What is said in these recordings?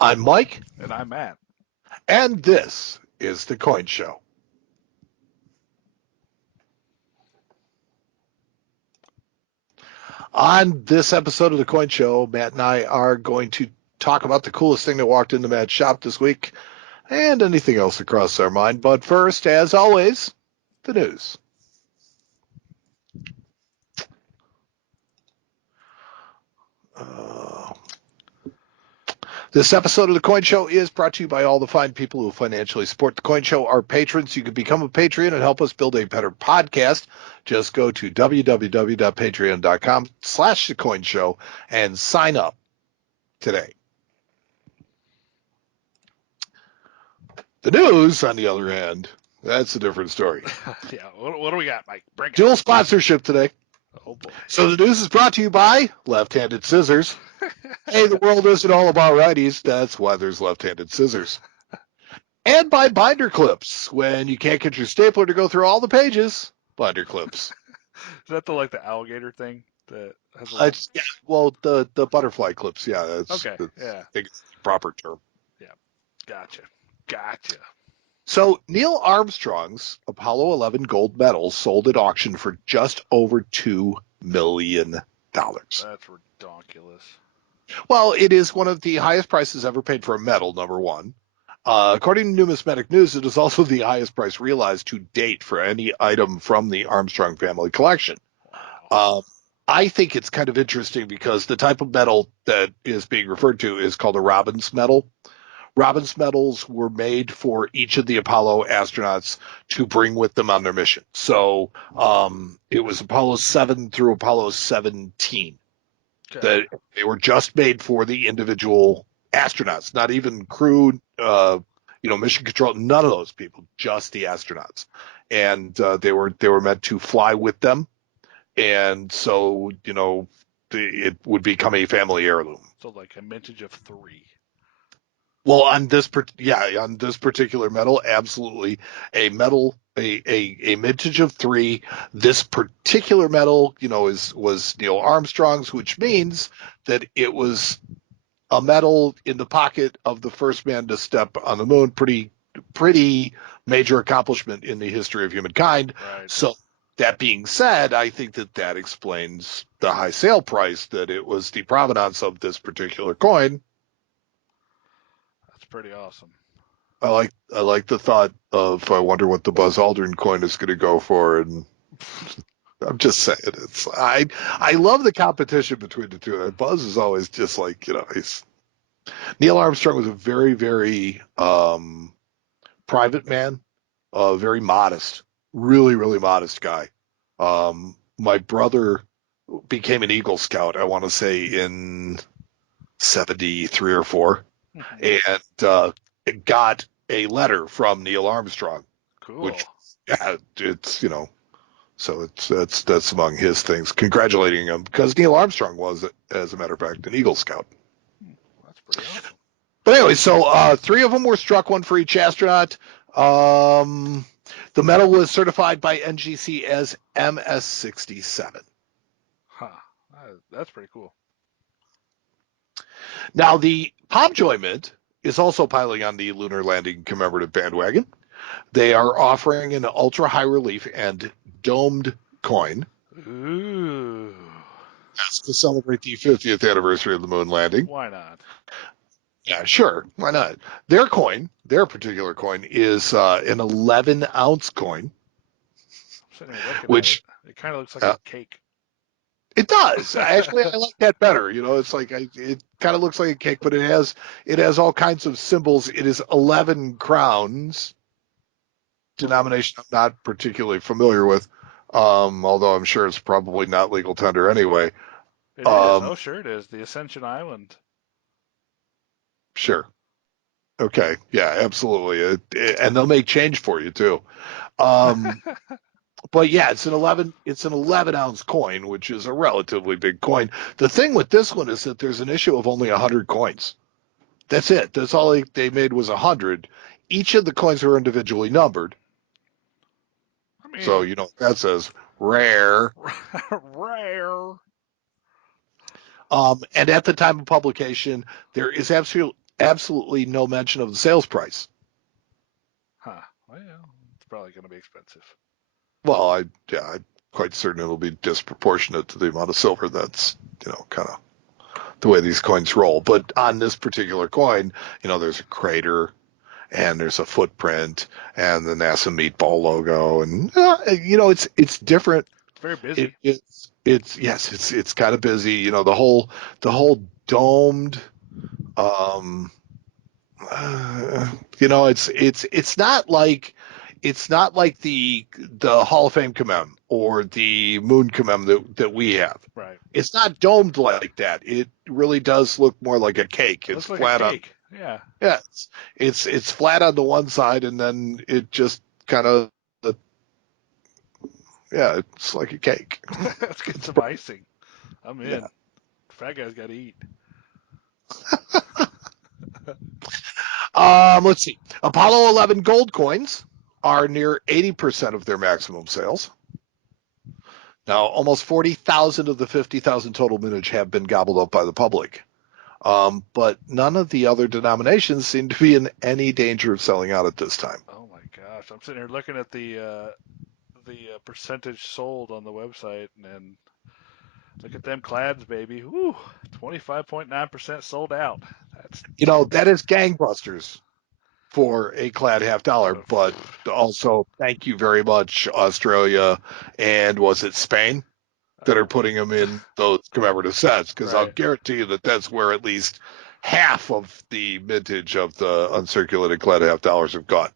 I'm Mike, And I'm Matt. and this is The Coin Show. On this episode of The Coin Show, Matt and I are going to talk about the coolest thing that walked into Matt's shop this week and anything else that crossed our mind. But first, as always, the news. This episode of The Coin Show is brought to you by all the fine people who financially support The Coin Show, our patrons. You can become a Patreon and help us build a better podcast. Just go to www.patreon.com/The Coin Show and sign up today. The news, on the other hand, that's a different story. Yeah, what do we got, Mike? Bring it. Dual sponsorship today. Oh, boy. So the news is brought to you by Left-Handed Scissors. Hey, the world isn't all about righties. That's why there's left-handed scissors. And by binder clips. When you can't get your stapler to go through all the pages, binder clips. Is that the alligator thing that has The butterfly clips. Yeah, that's okay. Yeah. I think it's the proper term. Yeah. Gotcha. So Neil Armstrong's Apollo 11 gold medal sold at auction for just over $2 million. That's ridiculous. Well, it is one of the highest prices ever paid for a medal, number one. According to Numismatic News, it is also the highest price realized to date for any item from the Armstrong family collection. Wow. I think it's kind of interesting because the type of medal that is being referred to is called a Robbins medal. Robbins medals were made for each of the Apollo astronauts to bring with them on their mission. So it was Apollo 7 through Apollo 17. Okay. That they were just made for the individual astronauts, not even crew, mission control, none of those people, just the astronauts. And they were meant to fly with them. And so, it would become a family heirloom. So like a mintage of 3. Well, on this particular medal, absolutely a medal, a mintage of 3. This particular medal, was Neil Armstrong's, which means that it was a medal in the pocket of the first man to step on the moon. Pretty major accomplishment in the history of humankind. Right. So that being said, I think that explains the high sale price, that it was the provenance of this particular coin. That's pretty awesome. I like the thought of, I wonder what the Buzz Aldrin coin is going to go for, and I'm just saying, I love the competition between the two. Buzz is always just like, Neil Armstrong was a very, very private man, very modest, really, really modest guy. My brother became an Eagle Scout, I want to say in 73 or 4, and got a letter from Neil Armstrong. Cool. Which, yeah, it's, so that's among his things, congratulating him, because Neil Armstrong was, as a matter of fact, an Eagle Scout. That's pretty awesome. But anyway, so 3 of them were struck, one for each astronaut. The medal was certified by NGC as MS-67. Huh. That's pretty cool. Now, the Palmjoy Mint is also piling on the lunar landing commemorative bandwagon. They are offering an ultra high relief and domed coin. Ooh. That's to celebrate the 50th anniversary of the moon landing. Why not? Yeah, sure. Why not? Their particular coin, is an 11-ounce coin. Which it kind of looks like a cake. It does. Actually, I like that better. It's like it kind of looks like a cake, but it has all kinds of symbols. It is 11 crowns, denomination I'm not particularly familiar with, although I'm sure it's probably not legal tender anyway. It is. Oh, sure it is. The Ascension Island. Sure. Okay. Yeah, absolutely. And they'll make change for you too. But yeah, it's an 11-ounce coin, which is a relatively big coin. The thing with this one is that there's an issue of only 100 coins. That's it. That's all they made was 100. Each of the coins are individually numbered. I mean, so that says rare. Rare. And at the time of publication, there is absolutely no mention of the sales price. Huh. Well, it's probably going to be expensive. Well, I'm quite certain it'll be disproportionate to the amount of silver that's, kind of the way these coins roll. But on this particular coin, there's a crater and there's a footprint and the NASA meatball logo, and it's different. It's very busy. It's yes, it's kind of busy. The whole domed. Um, it's not like the Hall of Fame commem or the Moon commem that we have. Right. It's not domed like that. It really does look more like a cake. It It's looks like a flat on. cake. Yeah. Yeah, it's flat on the one side, and then it just kind of, yeah, it's like a cake. Let's get some icing. I'm in. Yeah. Fat guy's got to eat. Let's see. Apollo 11 gold coins are near 80% of their maximum sales. Now, almost 40,000 of the 50,000 total mintage have been gobbled up by the public. But none of the other denominations seem to be in any danger of selling out at this time. Oh my gosh! I'm sitting here looking at the percentage sold on the website, and look at them clads, baby. Woo! 25.9% sold out. That's That is gangbusters for a clad half dollar, but also thank you very much, Australia, and was it Spain that are putting them in those commemorative sets? Because I'll right. guarantee you that that's where at least half of the mintage of the uncirculated clad half dollars have gone.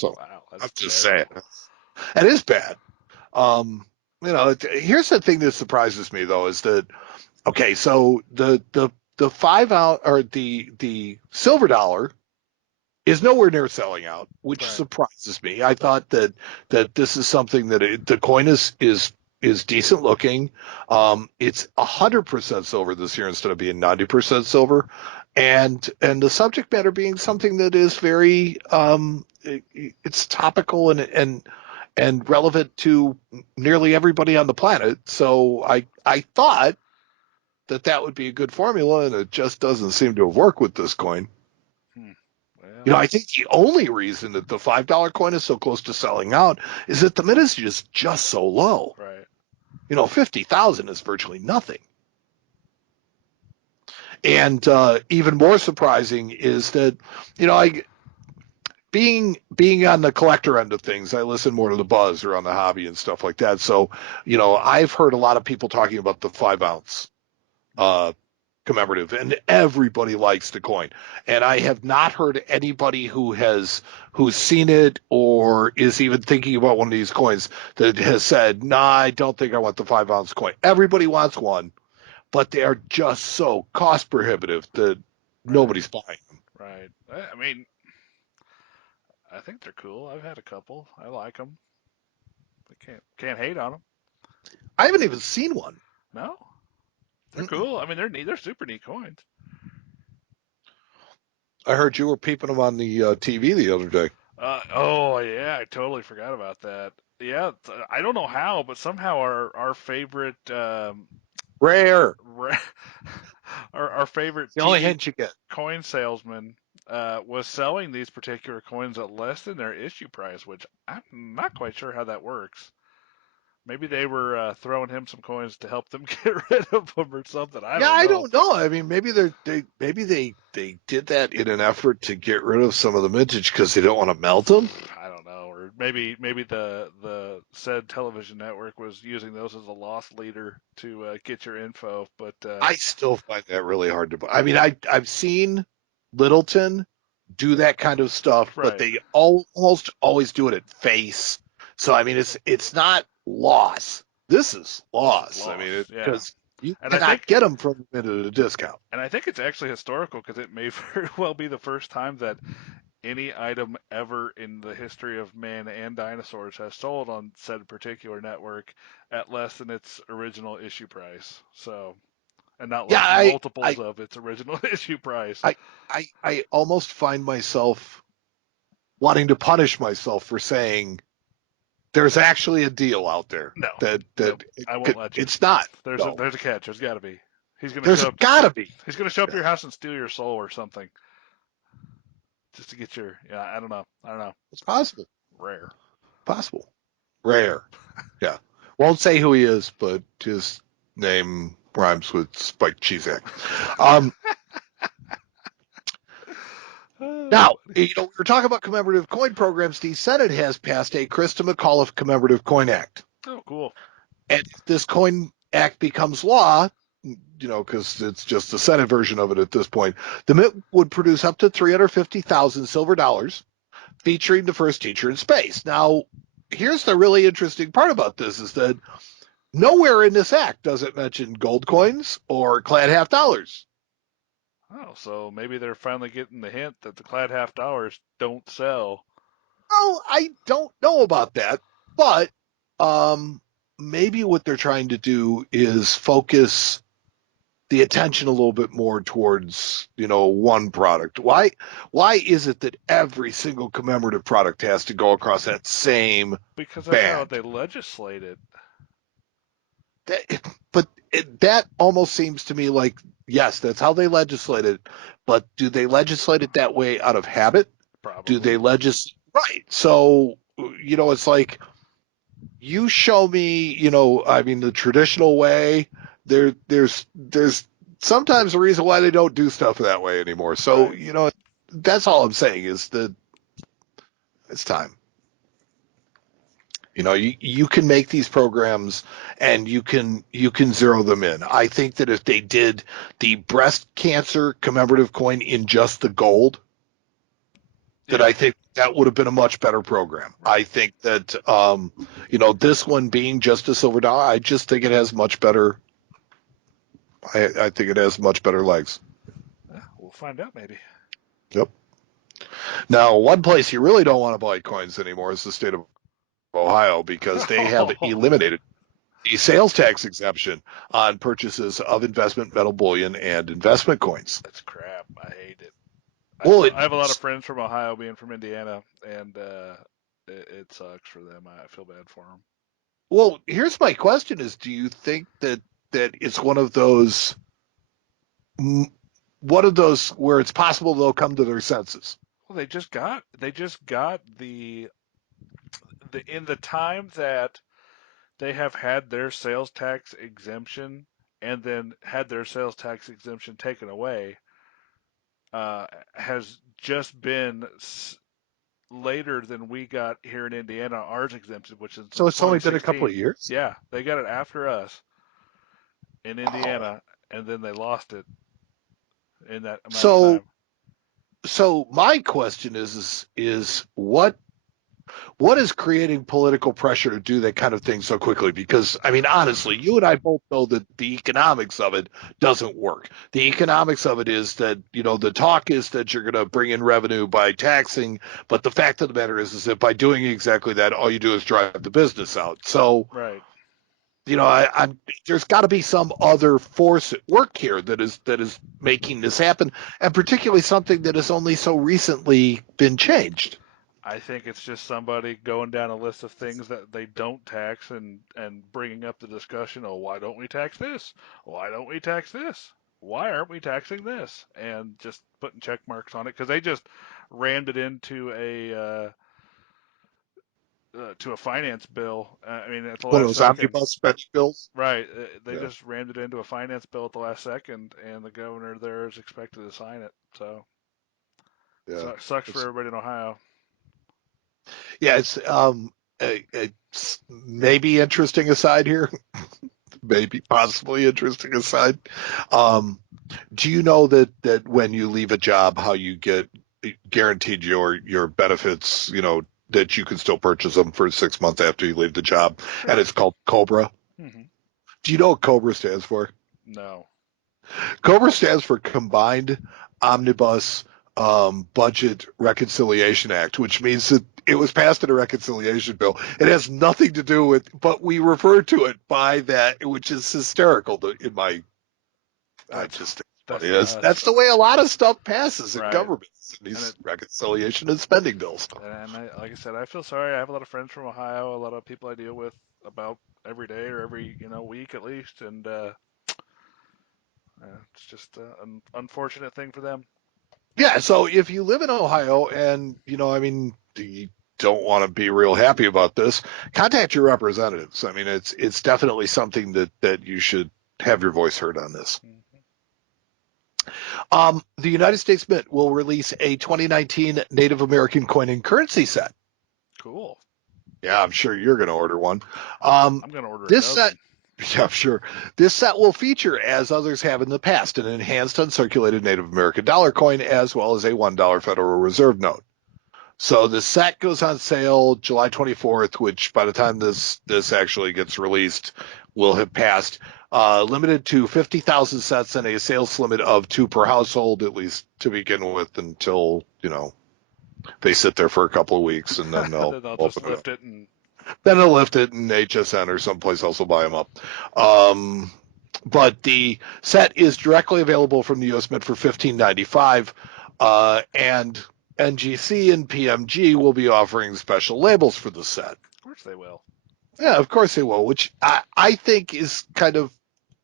So Wow, I'm that's just terrible. saying, it is bad. Here's the thing that surprises me though is that, okay, so the 5 ounce or the silver dollar is nowhere near selling out, which Right. surprises me. I thought that this is something that the coin is decent looking. It's 100% silver this year instead of being 90% silver, and the subject matter being something that is very it's topical and relevant to nearly everybody on the planet. So I thought that would be a good formula, and it just doesn't seem to have worked with this coin. Hmm. Well, I think the only reason that the $5 coin is so close to selling out is that the mintage is just so low. right. 50,000 is virtually nothing. And even more surprising is that, I being on the collector end of things, I listen more to the buzz or on the hobby and stuff like that. So, I've heard a lot of people talking about the 5 ounce commemorative, and everybody likes the coin. And I have not heard anybody who's seen it or is even thinking about one of these coins that has said, "Nah, I don't think I want the 5 ounce coin." Everybody wants one, but they are just so cost prohibitive that Right. nobody's buying them. Right. I mean, I think they're cool. I've had a couple. I like them. I can't hate on them. I haven't even seen one. No, they're Mm-mm. cool. I mean, they're neat. They're super neat coins. I heard you were peeping them on the TV the other day. Oh yeah, I totally forgot about that. Yeah, I don't know how, but somehow our favorite Rare. our favorite It's the only TV hint you get. coin salesman was selling these particular coins at less than their issue price, which I'm not quite sure how that works. Maybe they were throwing him some coins to help them get rid of them or something. I Yeah, don't I know. don't know. I mean, maybe they did that in an effort to get rid of some of the mintage because they don't want to melt them. I don't know, or maybe the said television network was using those as a loss leader to get your info. But I still find that really hard to. I mean, I've seen Littleton do that kind of stuff, but right, they almost always do it at face. So I mean, it's not loss. This is this is loss. I mean, loss. Yeah, because you and I cannot think get them from them at a discount. and I think it's actually historical because it may very well be the first time that any item ever in the history of man and dinosaurs has sold on said particular network at less than its original issue price. So, and not Yeah, like I multiples of its original issue price. I I almost find myself wanting to punish myself for saying there's actually a deal out there No, that nope, I won't let you. it's not. There's a No. there's a catch. There's got to be. He's gonna There's show up. gotta be. He's gonna show up to your house and steal your soul or something, just to get your. Yeah, I don't know. It's possible. Rare. Possible. Rare. Yeah. Won't say who he is, but his name rhymes with Spike Cheesack. Now, we were talking about commemorative coin programs. The Senate has passed a Christa McAuliffe Commemorative Coin Act. Oh, cool. And if this coin act becomes law, because it's just the Senate version of it at this point, the Mint would produce up to 350,000 silver dollars featuring the first teacher in space. Now, here's the really interesting part about this is that nowhere in this act does it mention gold coins or clad half dollars. Oh, so maybe they're finally getting the hint that the clad half dollars don't sell. Well, I don't know about that, but maybe what they're trying to do is focus the attention a little bit more towards, one product. Why is it that every single commemorative product has to go across that same Because that's how band? they legislated. That almost seems to me like, yes, that's how they legislate it, but do they legislate it that way out of habit? Do Probably. they legislate? Right. So, it's like, you show me, the traditional way, there's sometimes a reason why they don't do stuff that way anymore. So, Right. that's all I'm saying is that it's time. You can make these programs and you can zero them in. I think that if they did the breast cancer commemorative coin in just the gold, that Yeah. I think that would have been a much better program. Right. I think that this one being just a silver dollar, I just think it has much better. I think it has much better legs. Yeah, we'll find out maybe. Yep. Now, one place you really don't want to buy coins anymore is the state of Ohio because they have eliminated the sales tax exemption on purchases of investment metal bullion and investment coins. That's crap. I hate it. Well, I have a lot of friends from Ohio, being from Indiana, and it sucks for them. I feel bad for them. here's my question: is do you think that it's one of those where it's possible they'll come to their senses? Well, they just got the in the time that they have had their sales tax exemption and then had their sales tax exemption taken away, has just been later than we got here in Indiana ours exempted, which is So it's only been a couple 2016. of years. Yeah, they got it after us in Oh, Indiana, and then they lost it in that amount of so time. my question is what is creating political pressure to do that kind of thing so quickly? Because, I mean, honestly, you and I both know that the economics of it doesn't work. The economics of it is that, the talk is that you're going to bring in revenue by taxing, but the fact of the matter is that by doing exactly that, all you do is drive the business out. So, Right. there's got to be some other force at work here that is making this happen, and particularly something that has only so recently been changed. I think it's just somebody going down a list of things that they don't tax and bringing up the discussion. Oh, why don't we tax this? Why don't we tax this? Why aren't we taxing this? And just putting check marks on it because they just rammed it into a finance bill. I mean, at the One of last those second. omnibus spending bills. Right. They Yeah. just rammed it into a finance bill at the last second, and the governor there is expected to sign it. So, Yeah. sucks for It's, everybody in Ohio. yeah, it's maybe interesting aside here, maybe possibly interesting aside. Um, do you know that when you leave a job, how you get guaranteed your benefits? That you can still purchase them for 6 months after you leave the job, and Sure. it's called Cobra. Hmm. Do you know what Cobra stands for? No. Cobra stands for Combined Omnibus Budget Reconciliation Act, which means that it was passed in a reconciliation bill. It has nothing to do with, but we refer to it by that, which is hysterical in my. I That's just think it's that's funny. That's nuts. the way a lot of stuff passes in Right. governments, in And these it reconciliation and spending bills. like I said, I feel sorry. I have a lot of friends from Ohio, a lot of people I deal with about every day or every week at least, and It's just an unfortunate thing for them. Yeah, so if you live in Ohio and, I mean, you don't want to be real happy about this, contact your representatives. I mean, it's definitely something that you should have your voice heard on this. Mm-hmm. The United States Mint will release a 2019 Native American coin and currency set. Cool. Yeah, I'm sure you're going to order one. I'm gonna order a This set, dozen. yeah, I'm sure. This set will feature, as others have in the past, an enhanced uncirculated Native American dollar coin as well as a $1 Federal Reserve note. So the set goes on sale July 24th, which by the time this actually gets released will have passed. Limited to 50,000 sets and a sales limit of 2 per household, at least to begin with, until they sit there for a couple of weeks and then they'll Then I'll just open it up. lift it and Then they'll lift it and HSN or someplace else will buy them up. Um, but the set is directly available from the U.S. Mint for $15.95, and NGC and PMG will be offering special labels for the set. of course they will. Yeah, of course they will, which I think is kind of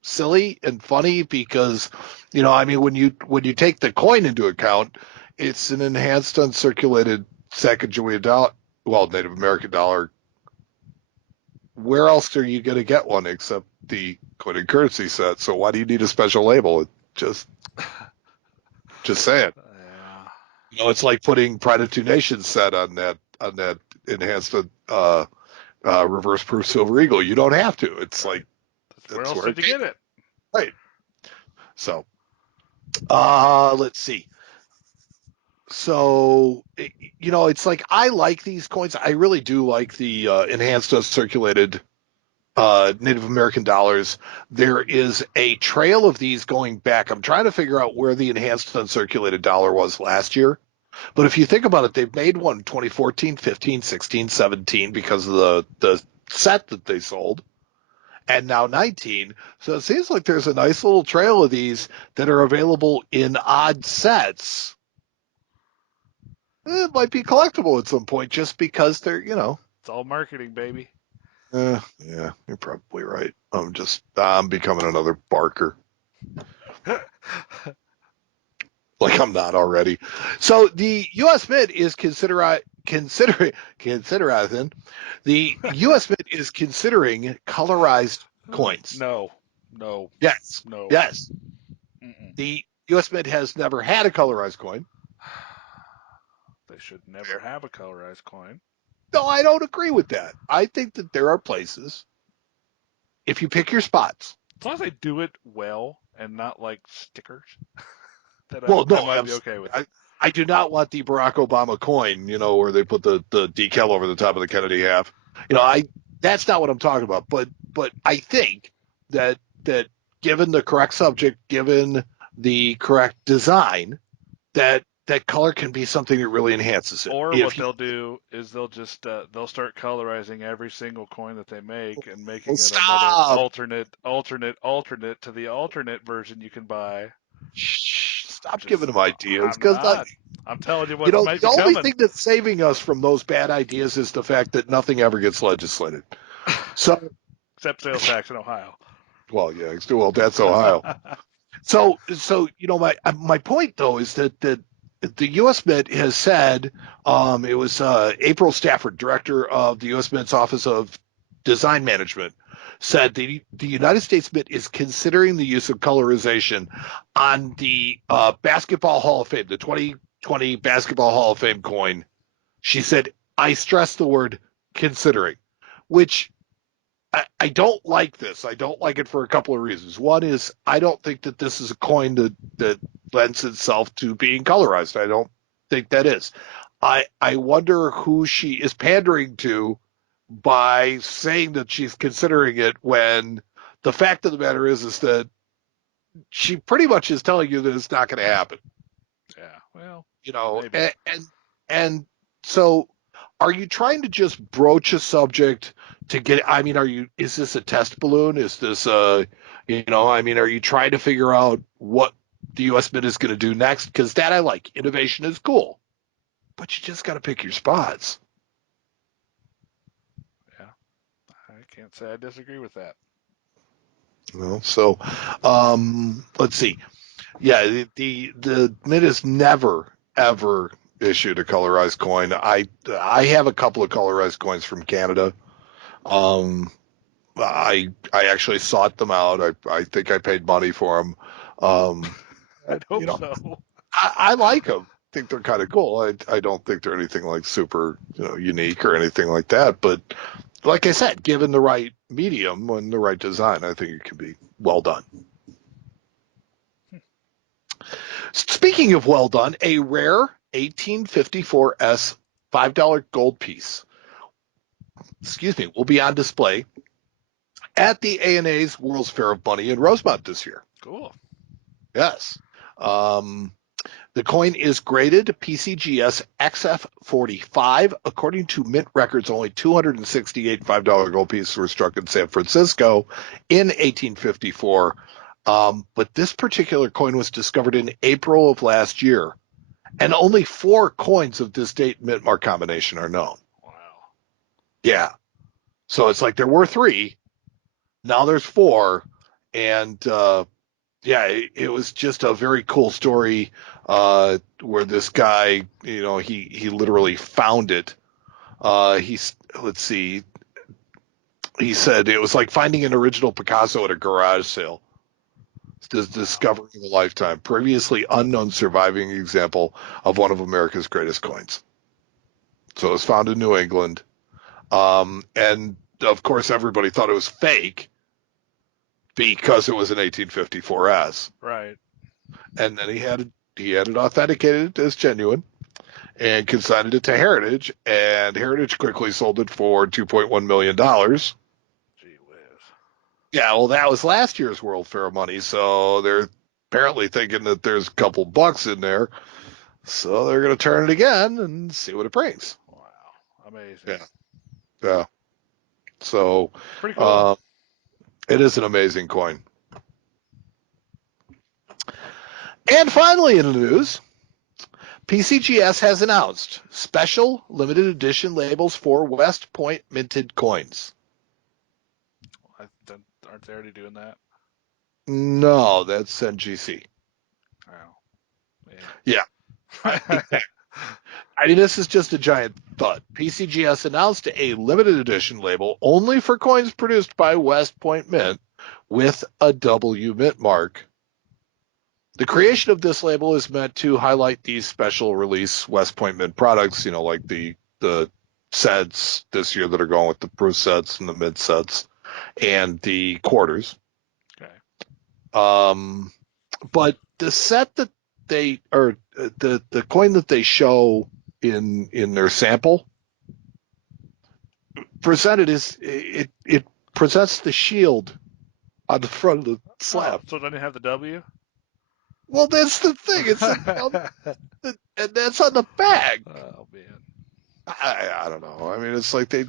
silly and funny because, I mean, when you take the coin into account, it's an enhanced uncirculated Sacagawea dollar, well, Native American dollar. Where else are you going to get one except the coin and currency set? So why do you need a special label? Just just saying. Yeah. It's like putting Pride of Two Nations set on that enhanced reverse proof Silver Eagle. You don't have to. It's Right. like Where that's else where did it you came get from. it? Right. So let's see. So it's like I like these coins. I really do like the enhanced uncirculated Native American dollars. There is a trail of these going back. I'm trying to figure out where the enhanced uncirculated dollar was last year. But if you think about it, they've made one 2014, 15, 16, 17 because of the set that they sold, and now 19. So it seems like there's a nice little trail of these that are available in odd sets. It might be collectible at some point just because they're. It's all marketing, baby. Yeah, you're probably right. I'm becoming another Barker. Like I'm not already. So the U.S. Mint is considering the U.S. Mint is considering colorized coins. No, no, Yes, no. yes. Mm-mm. The U.S. Mint has never had a colorized coin. They should never have a colorized coin. No, I don't agree with that. I think that there are places if you pick your spots. As long as they do it well and not like stickers, then Well, I no, might be okay with it. I do not want the Barack Obama coin, where they put the decal over the top of the Kennedy half. I That's not what I'm talking about. But I think that given the correct subject, given the correct design, that color can be something that really enhances it. Or what If you they'll do is they'll start colorizing every single coin that they make and well, making it another stop, alternate to the alternate version you can buy. stop giving Just them ideas I'm because not. I'm telling you what might the be only coming. thing that's saving us from those bad ideas is the fact that nothing ever gets legislated. So, Except sales tax in Ohio. well, yeah, well, that's Ohio. So my point though is that the U.S. Mint has said it was April Stafford, director of the U.S. Mint's Office of Design Management, said the United States Mint is considering the use of colorization on the Basketball Hall of Fame, the 2020 Basketball Hall of Fame coin. She said, I stress the word considering, which I don't like this. I don't like it for a couple of reasons. One is I don't think that this is a coin that lends itself to being colorized. I don't think that is. I wonder who she is pandering to by saying that she's considering it when the fact of the matter is that she pretty much is telling you that it's not going to happen. Yeah, well, You know, maybe. and so are you trying to just broach a subject to get, I mean, is this a test balloon? Is this I mean, are you trying to figure out what the US Mint is going to do next? Because that I like. Innovation is cool, but you just got to pick your spots. Yeah, I can't say I disagree with that. So, let's see. Yeah, the Mint has never ever issued a colorized coin. I have a couple of colorized coins from Canada. Um, I actually sought them out. I think I paid money for them. Um, I'd you hope know, so. I like them. I think they're kind of cool. I don't think they're anything like super unique or anything like that. But like I said, given the right medium and the right design, I think it can be well done. Speaking of well done, a rare 1854S $5 gold piece, will be on display at the ANA's World's Fair of Money in Rosemont this year. Cool. Yes. Um, the coin is graded PCGS XF45. According to Mint records, only 268 $5 gold pieces were struck in San Francisco in 1854. But this particular coin was discovered in April of last year, and only 4 coins of this date Mint mark combination are known. Wow. Yeah. So it's like there were 3, now there's 4, and yeah, it was just a very cool story where this guy, he literally found it. Let's see, he said it was like finding an original Picasso at a garage sale. It's the discovery of a lifetime, previously unknown surviving example of one of America's greatest coins. So it was found in New England, and of course everybody thought it was fake because it was an 1854S, Right. and then he had it authenticated as genuine and consigned it to Heritage, and Heritage quickly sold it for $2.1 million. Gee whiz. Yeah, well, that was last year's World Fair money, so they're apparently thinking that there's a couple bucks in there, so they're going to turn it again and see what it brings. Wow. Amazing. Yeah, yeah. So Pretty cool. uh, it is an amazing coin. And finally, in the news, PCGS has announced special limited edition labels for West Point minted coins. Aren't they already doing that? No, that's NGC. Oh. Yeah. Yeah. I mean, this is just a giant thud. PCGS announced a limited edition label only for coins produced by West Point Mint with a W Mint mark. The creation of this label is meant to highlight these special release West Point Mint products, like the sets this year that are going with the Pro sets and the mid sets and the quarters. Okay. But the set that they or the coin that they show in their sample presented is it presents the shield on the front of the slab. Oh, so it doesn't have the W? Well, that's the thing. It's and that's on the bag. Oh man. I don't know. I mean, it's like they.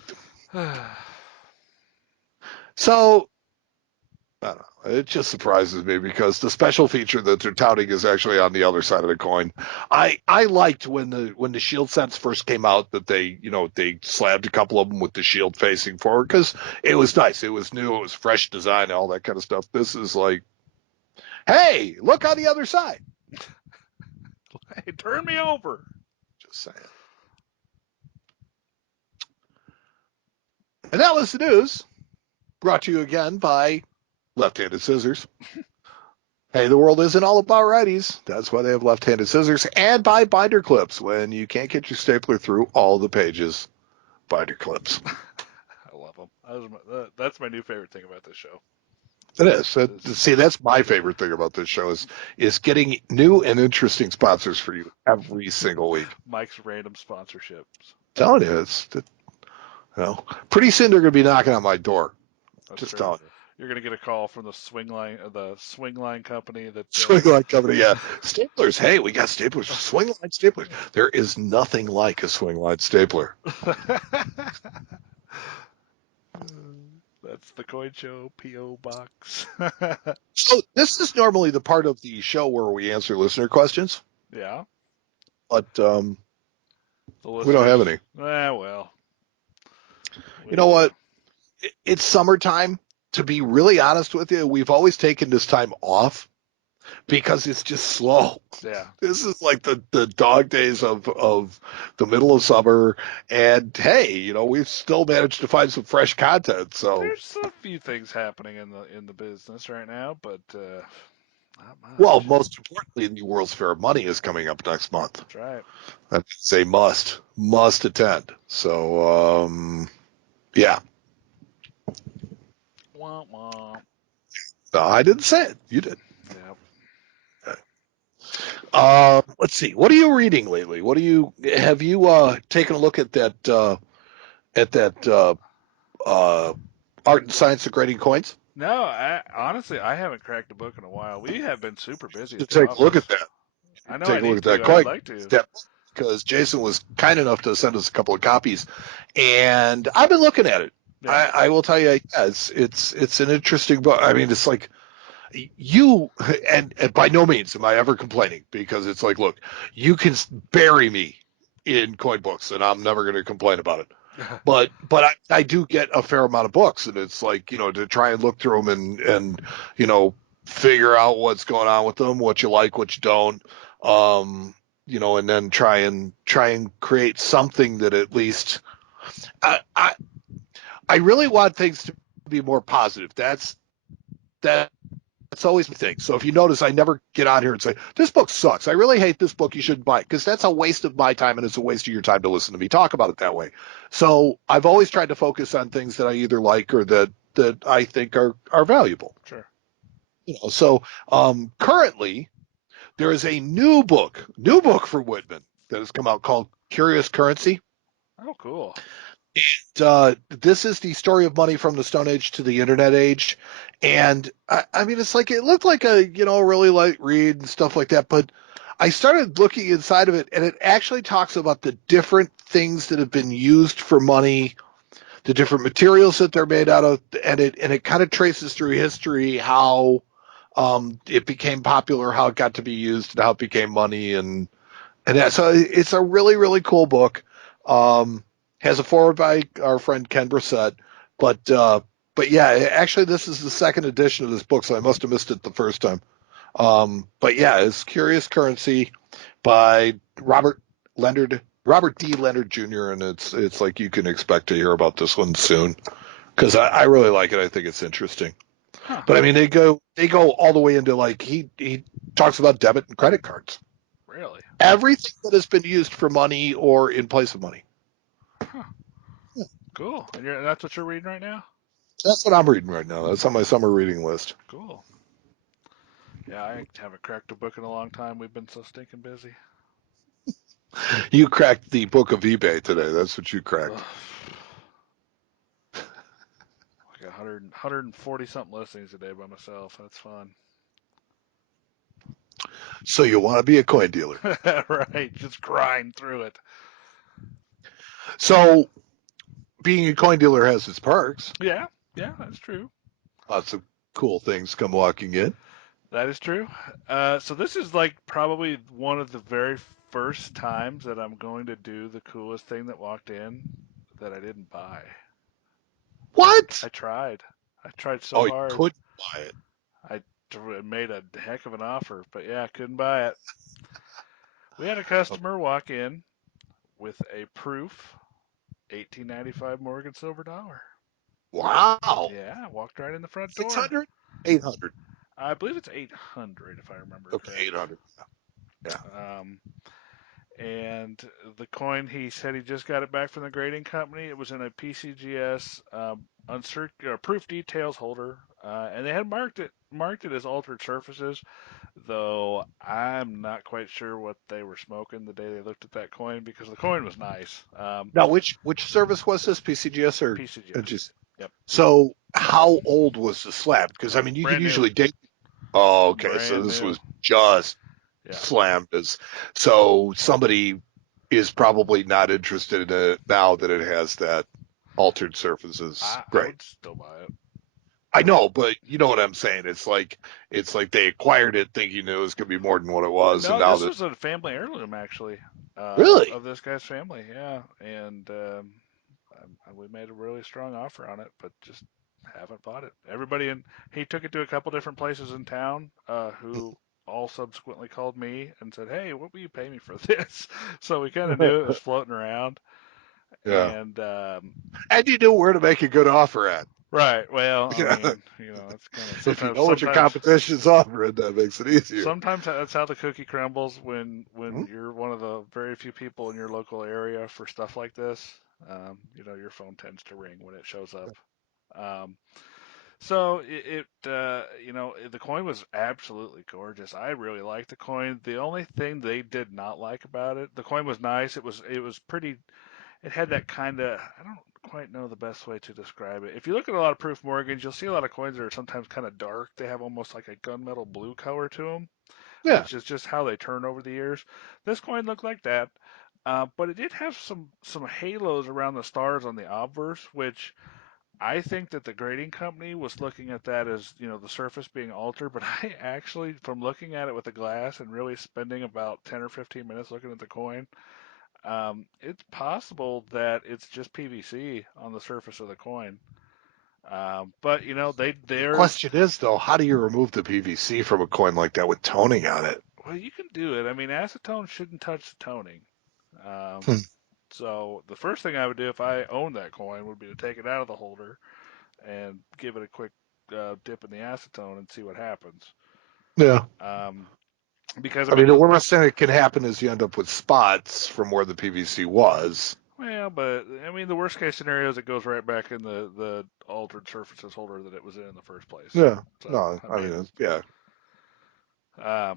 So I don't know. It just surprises me because the special feature that they're touting is actually on the other side of the coin. I liked when the shield sets first came out that they slabbed a couple of them with the shield facing forward because it was nice. It was new. It was fresh design, all that kind of stuff. This is like, hey, look on the other side. Hey, turn me over. Just saying. And that was the news. Brought to you again by Left-Handed Scissors. Hey, the world isn't all about righties. That's why they have left-handed scissors. And by binder clips. When you can't get your stapler through all the pages, binder clips. I love them. That's my new favorite thing about this show. It is. See, that's my favorite thing about this show is getting new and interesting sponsors for you every single week. Mike's random sponsorships. I'm telling you, pretty soon they're going to be knocking on my door. That's Just true. telling you. You're gonna get a call from the swing line company that Swing line company, yeah. Staplers. Hey, we got staplers. Swing line staplers. There is nothing like a swing line stapler. That's the Coin Show P.O. Box. So this is normally the part of the show where we answer listener questions, Yeah. but The we don't have any. Well. You know what? It's summertime. to be really honest with you, we've always taken this time off because it's just slow. Yeah. This is like the dog days of the middle of summer, and hey, we've still managed to find some fresh content. So, There's a few things happening in the business right now, but not well, much. most importantly, the World's Fair of Money is coming up next month. That's right. That's a must attend. So, yeah, Wah, wah. no, I didn't say it. You did. Yeah. Let's see. What are you reading lately? Have you taken a look at that Art and Science of Grading Coins? No, honestly, I haven't cracked a book in a while. We have been super busy To at the take a look at office. that. I know I Take a look need at that to. I'd coin. like to. Because Jason was kind enough to send us a couple of copies, and I've been looking at it. Yeah. I will tell you, yeah, it's an interesting book. I mean, it's like you and by no means am I ever complaining because it's like, look, you can bury me in coin books, and I'm never going to complain about it. But I do get a fair amount of books, and it's like to try and look through them and figure out what's going on with them, what you like, what you don't, and then try and create something that at least I I, I really want things to be more positive. That's always the thing. So if you notice, I never get on here and say, this book sucks. I really hate this book. You shouldn't buy it because that's a waste of my time and it's a waste of your time to listen to me talk about it that way. So I've always tried to focus on things that I either like or that I think are valuable. Sure. So currently there is a new book for Whitman that has come out called Curious Currency. Oh, cool. This is the story of money from the Stone Age to the Internet Age, and I mean, it's like it looked like a really light read and stuff like that, but I started looking inside of it, and it actually talks about the different things that have been used for money, the different materials that they're made out of, and it kind of traces through history how it became popular, how it got to be used, and how it became money, and so it's a really, really cool book. Has a foreword by our friend Ken Brissett, but yeah, actually this is the second edition of this book, so I must have missed it the first time. But yeah, it's Curious Currency by Robert D. Leonard Jr., and it's like you can expect to hear about this one soon because I really like it. I think it's interesting. Huh. But I mean, they go all the way into like he talks about debit and credit cards, Really? everything that has been used for money or in place of money. Huh. Cool. And that's what you're reading right now? That's what I'm reading right now. That's on my summer reading list. Cool. Yeah, I haven't cracked a book in a long time. We've been so stinking busy. You cracked the book of eBay today. That's what you cracked. Ugh. Like 140 something listings a day by myself. That's fun. So you want to be a coin dealer. Right. Just grind through it. So being a coin dealer has its perks. Yeah. Yeah, that's true. Lots of cool things come walking in. That is true. So this is like probably one of the very first times that I'm going to do the coolest thing that walked in that I didn't buy. What? I tried. I tried so Oh, you hard. couldn't buy it. I made a heck of an offer, but yeah, I couldn't buy it. We had a customer walk in with a proof 1895 Morgan silver dollar. Wow. Yeah, walked right in the front door. 600? 800. I believe it's 800 if I remember Okay, correctly. 800. Yeah. Um, and the coin, he said he just got it back from the grading company. It was in a PCGS proof details holder, and they had marked it as altered surfaces. Though I'm not quite sure what they were smoking the day they looked at that coin because the coin was nice. Now, which service was this? PCGS or PCGS. just? Yep. So how old was the slab? Because I mean, you can Brand new. usually date. Oh, okay. So Brand this new. was just Yeah. slammed as. So somebody is probably not interested in it now that it has that altered surfaces. I Great. would still buy it. I know, but you know what I'm saying. It's like they acquired it thinking it was going to be more than what it was, and No, now this that was a family heirloom actually, really, of this guy's family. Yeah, and we made a really strong offer on it, but just haven't bought it. He took it to a couple different places in town, who all subsequently called me and said, "Hey, what will you pay me for this?" So we kind of knew it was floating around, Yeah. and And you knew where to make a good offer at. right. Well, I Yeah. mean, it's kind of If you sometimes, know what your competition's offering, that makes it easier. sometimes that's how the cookie crumbles when Hmm? you're one of the very few people in your local area for stuff like this. Your phone tends to ring when it shows up. Um, So the coin was absolutely gorgeous. I really liked the coin. The only thing they did not like about it, the coin was nice. It was pretty. It had that kind of. I don't quite know the best way to describe it. If you look at a lot of proof mortgage, you'll see a lot of coins that are sometimes kind of dark. They have almost like a gunmetal blue color to them, Yeah. which is just how they turn over the years. This coin looked like that, but it did have some halos around the stars on the obverse, which I think that the grading company was looking at that as, the surface being altered, but I actually, from looking at it with the glass and really spending about 10 or 15 minutes looking at the coin, it's possible that it's just PVC on the surface of the coin. But The there's, question is, though, how do you remove the PVC from a coin like that with toning on it? well, you can do it. I mean, acetone shouldn't touch the toning. Um, Hmm. so the first thing I would do if I owned that coin would be to take it out of the holder and give it a quick dip in the acetone and see what happens. Yeah. Um, because I I mean, mean, the worst thing that can happen is you end up with spots from where the PVC was. well, but I mean, the worst case scenario is it goes right back in the altered surfaces holder that it was in the first place. Yeah. So No, I I mean, mean, yeah.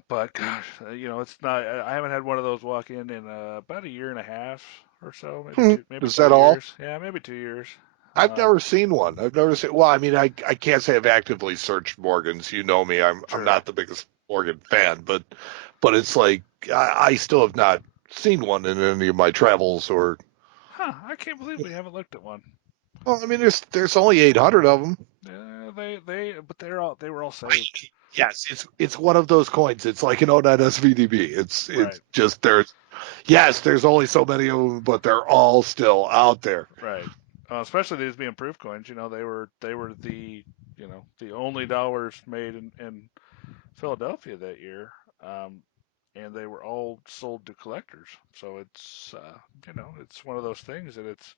but gosh, it's not. I haven't had one of those walk in about a year and a half or so, maybe Hmm. two, maybe Is two that all? years. Yeah, maybe 2 years. I've Um, never seen one. I've never seen. Well, I mean, I can't say I've actively searched Morgans. You know me. I'm sure. not the biggest Morgan fan, but it's like I still have not seen one in any of my travels or. Huh? I can't believe we haven't looked at one. Well, I mean, there's only 800 of them. But they were all saved. Yes, it's one of those coins. It's like an O9 SVDB. It's Right. just there's only so many of them, but they're all still out there. Right. Especially these being proof coins, they were the only dollars made in Philadelphia that year, um, and they were all sold to collectors. So it's one of those things that it's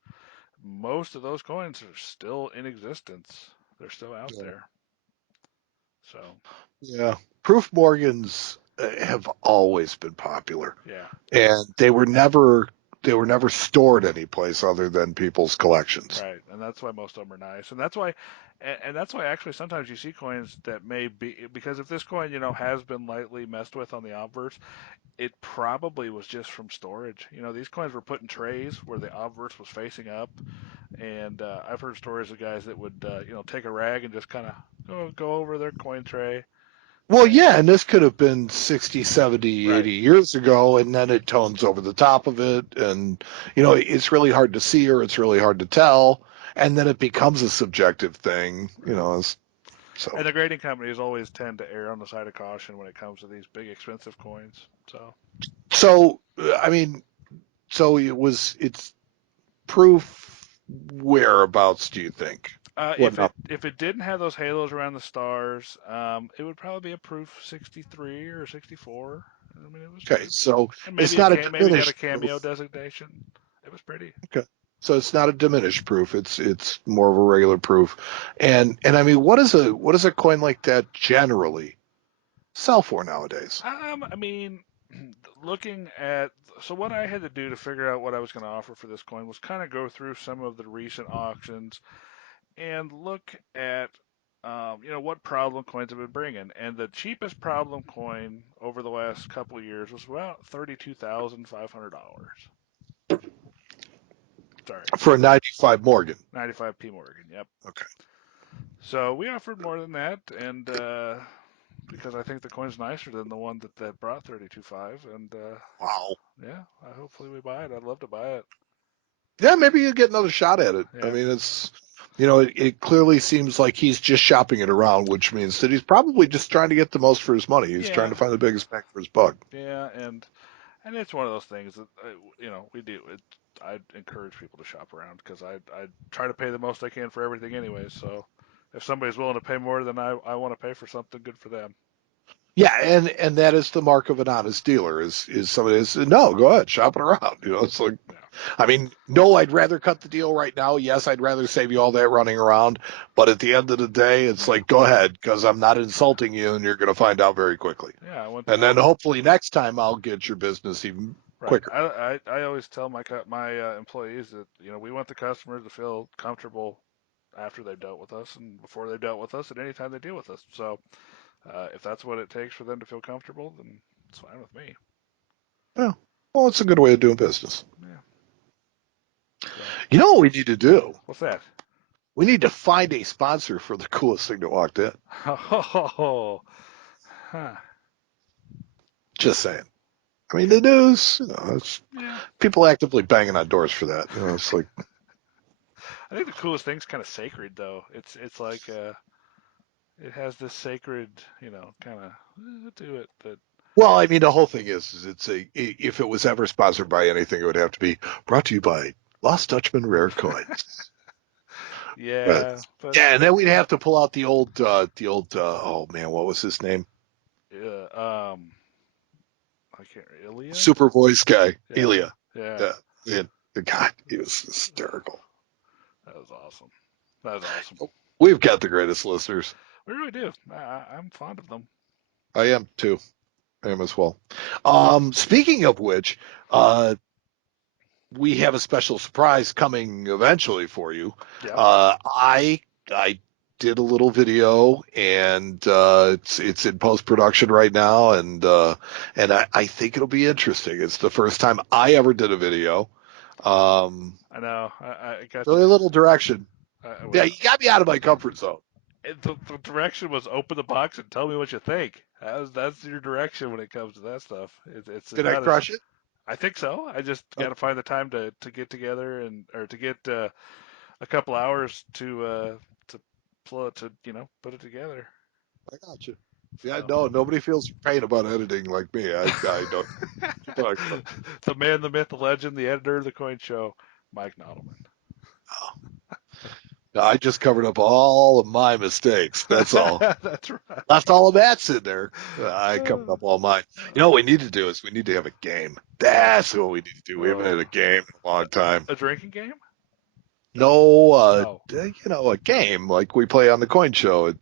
most of those coins are still in existence. They're still out Yeah. there. So Yeah. Proof Morgans have always been popular, yeah, and they were never stored anyplace other than people's collections. right, and that's why most of them are nice, and that's why actually sometimes you see coins that may be because if this coin has been lightly messed with on the obverse, it probably was just from storage. These coins were put in trays where the obverse was facing up, and I've heard stories of guys that would, take a rag and just kind of go over their coin tray. Well, And yeah, and this could have been 60, 70, right, 80 years ago, and then it tones over the top of it, and it's really hard to see or it's really hard to tell, and then it becomes a subjective thing, right. so. And the grading companies always tend to err on the side of caution when it comes to these big expensive coins. So So, I mean, it's proof whereabouts, do you think? What if it number? if it didn't have those halos around the stars, it would probably be a proof 63 or 64. I mean, Okay, so and it's maybe not a maybe got a diminished cameo proof. designation. It was pretty. Okay. So it's not a diminished proof. It's more of a regular proof. And I mean, what is a coin like that generally sell for nowadays? I mean, looking at so what I had to do to figure out what I was going to offer for this coin was kind of go through some of the recent auctions and look at what problem coins have been bringing. And the cheapest problem coin over the last couple of years was about $32,500. Sorry, For a 95 Morgan. 95p Morgan. Yep. Okay. So we offered more than that, and because I think the coin's nicer than the one that brought 32.5, and Wow. yeah, hopefully we buy it. I'd love to buy it. Yeah, maybe you get another shot at it. I Yeah. mean, it clearly seems like he's just shopping it around, which means that he's probably just trying to get the most for his money. He's trying Yeah. to find the biggest bang for his buck. Yeah, and it's one of those things that we do. I encourage people to shop around because I try to pay the most I can for everything anyway. So if somebody's willing to pay more than I want to pay for something, good for them. Yeah, and that is the mark of an honest dealer is somebody that says, no, go ahead, shop it around. It's like, Yeah. I mean, no, I'd rather cut the deal right now. Yes, I'd rather save you all that running around. But at the end of the day, it's like, go ahead, because I'm not insulting you, and you're going to find out very quickly. Yeah, And then hopefully next time I'll get your business even right. quicker. I always tell my employees that we want the customers to feel comfortable after they've dealt with us and before they've dealt with us and anytime they deal with us. So if that's what it takes for them to feel comfortable, then it's fine with me. Yeah. Well, it's a good way of doing business. Yeah. So You know what we need to do? what's that? We need to find a sponsor for the coolest thing that walked in. Oh, huh. Just saying. I mean, the news, it's Yeah. people actively banging on doors for that. It's like, I think the coolest thing's kind of sacred though. It's like it has this sacred, kind of to it that. well, I mean, the whole thing is it's if it was ever sponsored by anything, it would have to be brought to you by Lost Dutchman Rare Coins. But Yeah, but yeah, and then we'd have to pull out oh man, what was his name? yeah, I can't. Ilya? Super voice guy, Yeah, Elia. yeah. Yeah, and the guy, he was hysterical. That was awesome. That was awesome. We've got the greatest listeners. We really do. I'm fond of them. I am too. I am as well. Speaking of which, we have a special surprise coming eventually for you. Yep. I did a little video, and it's in post production right now, and I think it'll be interesting. It's the first time I ever did a video. I know. I got Really you. little direction. I Yeah, was. you got me out of my comfort zone. The direction was open the box and tell me what you think. That's your direction when it comes to that stuff. It's Did I about as crush it? I think so. I just got Okay, to find the time to get together and or to get a couple hours to put it together. I got you. Yeah, So no, nobody feels pain about editing like me. I don't. But the man, the myth, the legend, the editor of the Coin Show, Mike Nodelman. I just covered up all of my mistakes. That's all. That's right. Left all of Matt's in there. I covered up all mine. You know what we need to do is we need to have a game. Oh, That's what we need to do. We haven't had oh, a game in a long time. a drinking game? No, Oh, a game like we play on the coin show.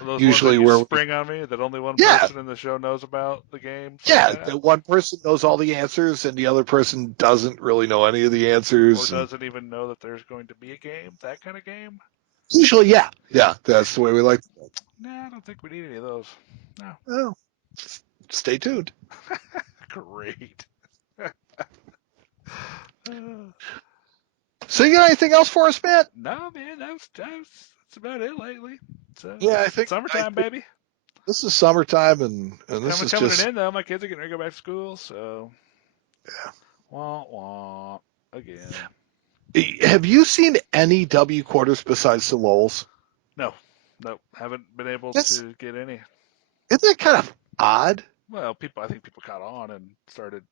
those ones that Usually you where we, spring on me that only one yeah, person in the show knows about the games like yeah, that, the one person knows all the answers and the other person doesn't really know any of the or answers. And doesn't even know that there's going to be a game. That kind of game. usually, yeah, yeah, that's the way we like. Nah, I don't think we need any of those. No. Well, stay tuned. Great. So you got anything else for us, Matt? No, man, that's about it lately. So Yeah, it's summertime, baby. this is summertime, and this is Coming just in though. My kids are getting ready to go back to school, so yeah. wah wah again. Have you seen any W quarters besides the Lowell's? No, no, haven't been able That's to get any. isn't that kind of odd? Well, I think people caught on and started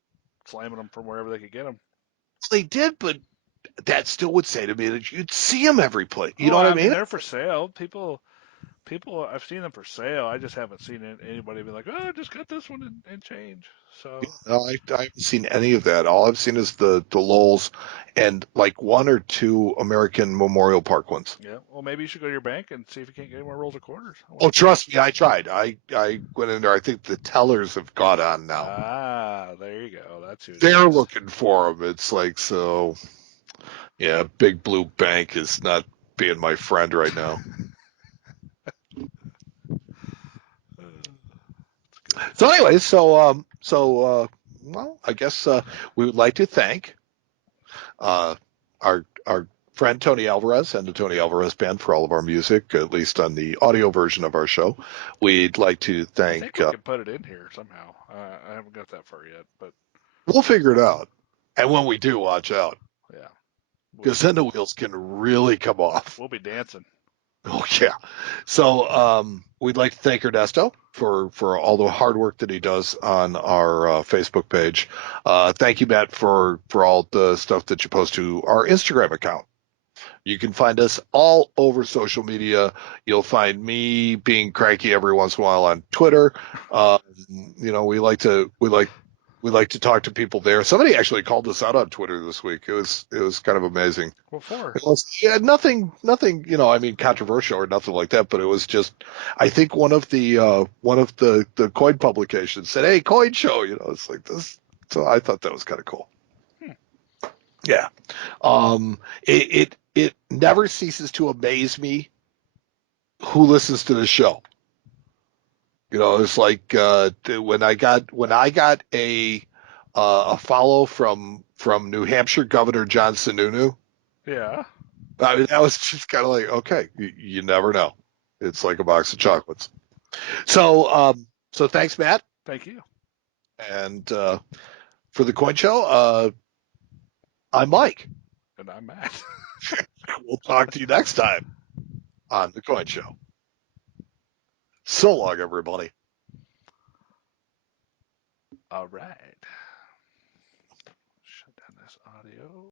slamming them from wherever they could get them. They did, but that still would say to me that you'd see them every place. You Oh, know what I I mean mean? they're for sale. People, I've seen them for sale. I just haven't seen anybody be like, oh, I just got this one and change. So No, I haven't seen any of that. All I've seen is the Lowell's and like one or two American Memorial Park ones. yeah, well maybe you should go to your bank and see if you can't get any more rolls of quarters. I Oh, wonder if you. trust me, I tried. I went in there. I think the tellers have got on now. There you go. That's who it They're is. looking for them. It's like so. Yeah, Big Blue Bank is not being my friend right now. So, anyways, well, I guess we would like to thank our friend Tony Alvarez and the Tony Alvarez Band for all of our music, at least on the audio version of our show. We'd like to I think thank. we can put it in here somehow. I haven't got that far yet, but We'll figure it out, and when we do, watch out, yeah, we'll because then the wheels can really come off. we'll be dancing. Oh yeah. So we'd like to thank Ernesto for all the hard work that he does on our Facebook page. Thank you, Matt, for all the stuff that you post to our Instagram account. You can find us all over social media. You'll find me being cranky every once in a while on Twitter. Um, we like to talk to people there. Somebody actually called us out on Twitter this week. It was kind of amazing. What for? It was, yeah, nothing, I mean, controversial or nothing like that, but it was just, I think one of the coin publications said, "Hey, coin show," it's like this. So I thought that was kind of cool. Hmm. Yeah. It never ceases to amaze me who listens to the show. It's like, when I got a follow from New Hampshire Governor John Sununu. Yeah. I mean, that was just kind of like, okay, you never know. It's like a box of chocolates. So thanks, Matt. Thank you. And for the Coin Show, I'm Mike. And I'm Matt. We'll talk to you next time on the Coin Show. So long, everybody. All right. Shut down this audio.